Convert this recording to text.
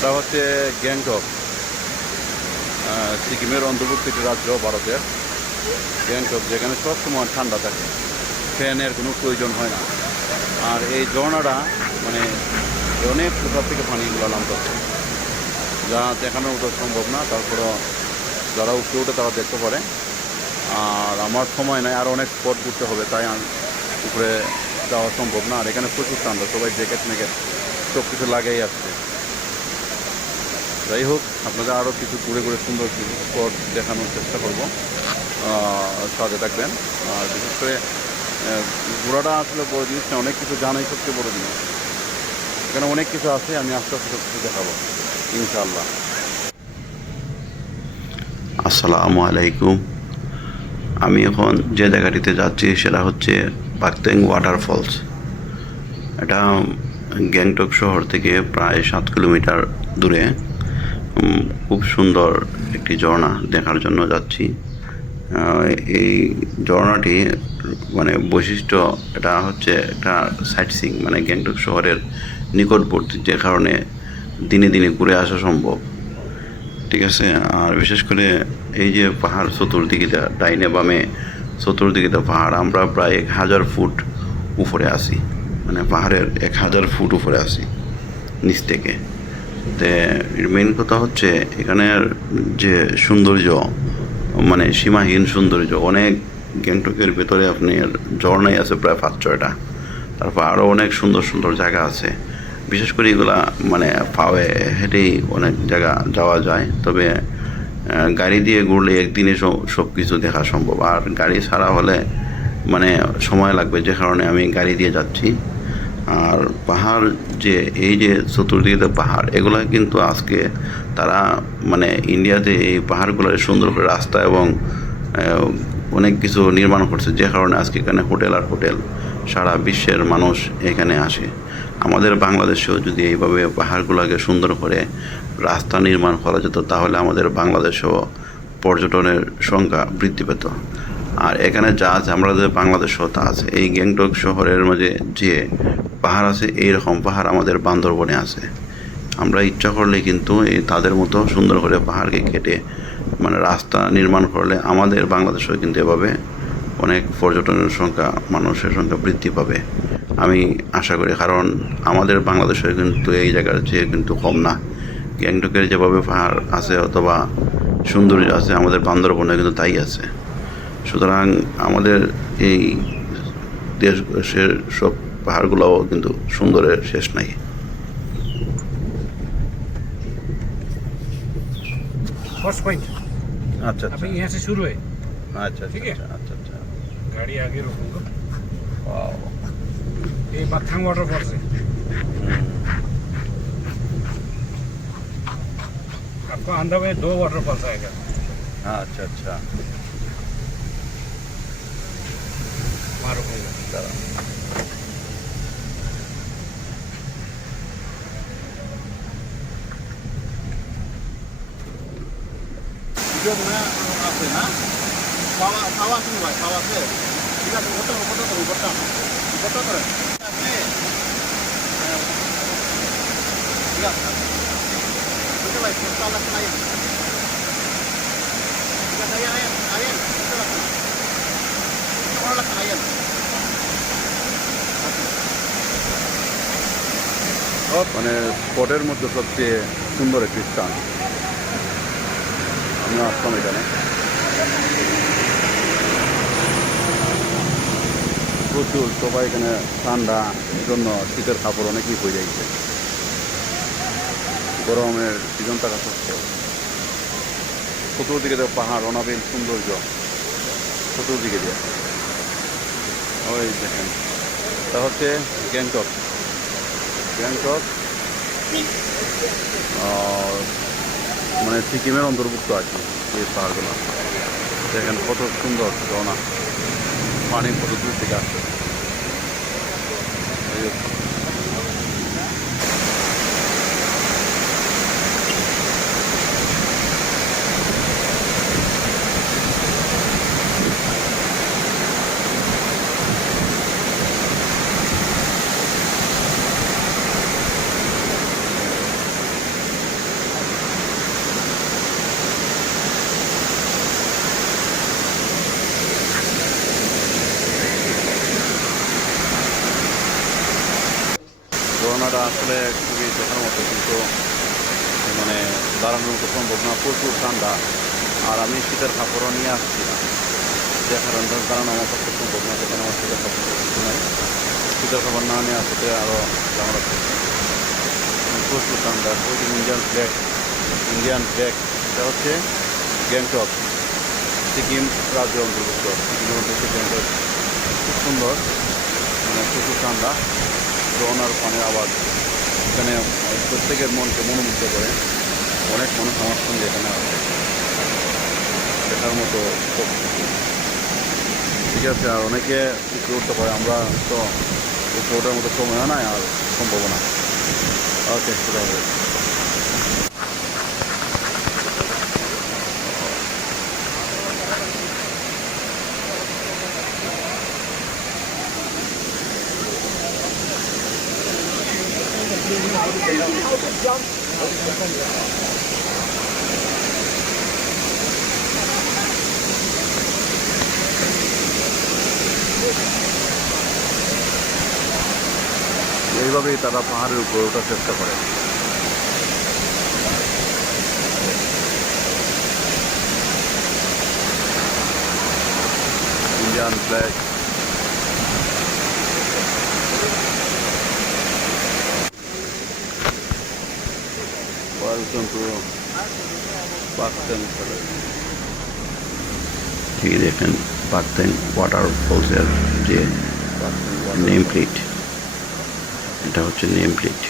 এটা হচ্ছে গ্যাংটক, সিকিমের অন্তর্ভুক্ত একটি রাজ্য ভারতের। গ্যাংটক যেখানে সবসময় ঠান্ডা থাকে, ফ্যানের কোনো প্রয়োজন হয় না। আর এই ঝর্ণাটা মানে অনেক কোথা থেকে পানিগুলো নামতেছে, যা দেখানোর মতো সম্ভব না। তারপরও যারা উপরে উঠে তারা দেখতে পারে। আর আমার সময় নাই, আরও অনেক স্পট ঘুরতে হবে, তাই উপরে যাওয়া সম্ভব না। আর এখানে প্রচুর ঠান্ডা, সবাই জ্যাকেট ম্যাকেট সব কিছু লাগাই আসছে। যাই হোক, আপনাদের আরও কিছু ঘুরে ঘুরে সুন্দর কিছু স্পট দেখানোর চেষ্টা করবো, সাথে থাকবেন। আর বিশেষ করে ঘোরাটা আসলে বড় জিনিস না, অনেক কিছু জানাই সবচেয়ে বড় জিনিস। এখানে অনেক কিছু আছে, আমি আস্তে আস্তে সব কিছু দেখাবো ইনশাআল্লাহ। আসসালামু আলাইকুম। আমি এখন যে জায়গাটিতে যাচ্ছি সেটা হচ্ছে বাকতেং ওয়াটারফলস। এটা গ্যাংটক শহর থেকে প্রায় 7 কিলোমিটার দূরে। খুব সুন্দর একটি ঝর্ণা দেখার জন্য যাচ্ছি। এই ঝর্ণাটি মানে বৈশিষ্ট্য, এটা হচ্ছে একটা সাইট সিইং, মানে গ্যাংটক শহরের নিকটবর্তী, যে কারণে দিনে দিনে ঘুরে আসা সম্ভব। ঠিক আছে। আর বিশেষ করে এই যে পাহাড় চতুর্দিকে, ডাইনে বামে চতুর্দিকে পাহাড়, আমরা প্রায় 1000 ফুট উপরে আছি, মানে পাহাড়ের 1000 ফুট উপরে আছি নিচ থেকে। তে মেন কথা হচ্ছে এখানের যে সৌন্দর্য, মানে সীমাহীন সৌন্দর্য। অনেক গ্যাংটকের ভেতরে আপনার ঝর্ণাই আছে প্রায় 5-6টা। তারপর আরও অনেক সুন্দর সুন্দর জায়গা আছে। বিশেষ করে এগুলা মানে পায়ে হেঁটেই অনেক জায়গা যাওয়া যায়। তবে গাড়ি দিয়ে ঘুরলে একদিনে সব কিছু দেখা সম্ভব। আর গাড়ি ছাড়া হলে মানে সময় লাগবে, যে কারণে আমি গাড়ি দিয়ে যাচ্ছি। আর পাহাড়, যে এই যে চতুর্দিকে পাহাড়, এগুলা কিন্তু আজকে তারা মানে ইন্ডিয়াতে এই পাহাড়গুলোর সুন্দর করে রাস্তা এবং অনেক কিছু নির্মাণ করছে, যে কারণে আজকে এখানে হোটেল আর হোটেল, সারা বিশ্বের মানুষ এখানে আসে। আমাদের বাংলাদেশেও যদি এইভাবে পাহাড়গুলোকে সুন্দর করে রাস্তা নির্মাণ করা যেত, তাহলে আমাদের বাংলাদেশেও পর্যটনের সংখ্যা বৃদ্ধি পেত। আর এখানে যা আছে আমাদের বাংলাদেশেও তা আছে। এই গ্যাংটক শহরের মাঝে যে পাহাড় আছে, এইরকম পাহাড় আমাদের বান্দরবনে আছে। আমরা ইচ্ছা করলে কিন্তু এই তাদের মতো সুন্দর করে পাহাড়কে কেটে মানে রাস্তা নির্মাণ করলে আমাদের বাংলাদেশেও কিন্তু এভাবে অনেক পর্যটনের সংখ্যা, মানুষের সংখ্যা বৃদ্ধি পাবে আমি আশা করি। কারণ আমাদের বাংলাদেশে কিন্তু এই জায়গার চেয়ে কিন্তু কম না। গ্যাংটকের যেভাবে পাহাড় আছে অথবা সৌন্দর্য আছে, আমাদের বান্দরবনে কিন্তু তাই আছে। সুতরাং আমাদের এই দেশের সব পাহাড়গুলোও কিন্তু সুন্দরের শেষ নাই। फर्स्ट पॉइंट अच्छा अच्छा, अभी यहाँ से शुरू है। अच्छा ठीक है। अच्छा अच्छा। गाड़ी आगे रोकूंगा। वाह, ये बाथांग वाटरफॉल से आपको आंध्र में 2 वाटरफॉल्स आएगा। अच्छा अच्छा। वहाँ रुकूंगा। चलो। ভিডিও মনে আছে না? পাওয়া পাওয়া শুনি ভাই, পাওয়া আছে। ঠিক আছে, ওটা ওটা করুন, ওটা করেন। আছে। ঠিক আছে। ওকে ভাই, কোনটা লাগছে নাই? ঠিক আছে, আয়েন, আয়েন, কোনটা লাগছে? কোনটা লাগছে আয়েন? মানে স্পটের মধ্যে সবচেয়ে সুন্দর একটি স্থান। আমি আসলাম এখানে, প্রচুর সবাই এখানে ঠান্ডা জন্য শীতের কাপড় অনেকেই হয়ে যাইছে, গরমের সিজন থাকা সত্ত্বেও। চতুর্দিকে পাহাড়, অনাবিল সৌন্দর্য চতুর্দিকে দিয়ে। ওই দেখেন, তা হচ্ছে গ্যাংটক। গ্যাংটক মানে সিকিমের অন্তর্ভুক্ত আছে এই পাহাড়গুলো। দেখেন কত সুন্দর ঝর্ণা, পানি কত দূর থেকে আসছে। আসলে খুবই দেখার মতো, কিন্তু মানে দাঁড়ানোর মতো সম্ভব না, প্রচুর ঠান্ডা। আর আমি শীতের কাপড়ও নিয়ে আসছি না, যে কারণে দাঁড়ানো আমার পক্ষে সম্ভব না, সেখানে আমার শীতের কাপড় কিছু নাই। শীতের খাবার না নিয়ে আসতে আরও ঝামেলা করছে। প্রচুর ঠান্ডা। ওই যে ইন্ডিয়ান ফ্ল্যাগ, এটা হচ্ছে গ্যাংটক, সিকিম রাজ্য অন্তর্ভুক্ত। সিকিমের অন্তর্ভুক্ত গ্যাংটক খুব সুন্দর, মানে প্রচুর ঠান্ডা, ঝর্ণার পানির আওয়াজ এখানে প্রত্যেকের মনকে মনোমুগ্ধ করে। অনেক মানুষ আমার সঙ্গে এখানে আছে, দেখার মতো সব কিছু। ঠিক আছে, আর অনেকে উপরে উঠতে পারে, আমরা তো উপরে ওঠার মতো সময় নাই আর সম্ভাবনা। ওকে, সেটা হবে। এইভাবেই তারা পাহাড়ের উপর ওঠার চেষ্টা করে। Indian flag, welcome to Bakthang. ঠিক দেখেন বাকথ্যাং ওয়াটারফলসের যে নেম প্লেট, এটা হচ্ছে নেম প্লেট।